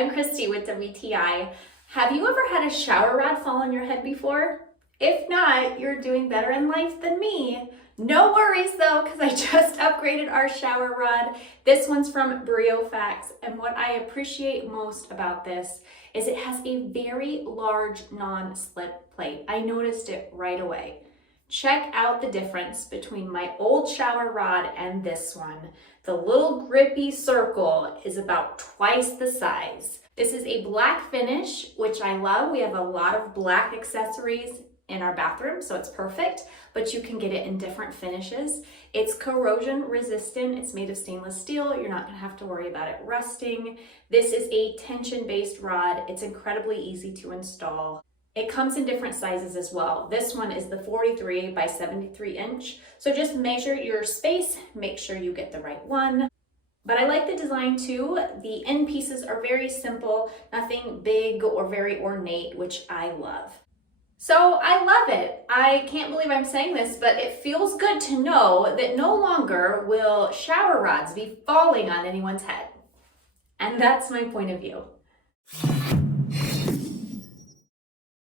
I'm Christy with WTI. Have you ever had a shower rod fall on your head before? If not, you're doing better in life than me. No worries though, because I just upgraded our shower rod. This one's from Briofox, and what I appreciate most about this is it has a very large non-slip plate. I noticed it right away. Check out the difference between my old shower rod and this one. The little grippy circle is about twice the size. This is a black finish, which I love. We have a lot of black accessories in our bathroom, so it's perfect, but you can get it in different finishes. It's corrosion resistant. It's made of stainless steel. You're not gonna have to worry about it rusting. This is a tension-based rod. It's incredibly easy to install. It comes in different sizes as well. This one is the 43 by 73 inch. So just measure your space, make sure you get the right one. But I like the design too. The end pieces are very simple, nothing big or very ornate, which I love. So I love it. I can't believe I'm saying this, but it feels good to know that no longer will shower rods be falling on anyone's head. And that's my point of view.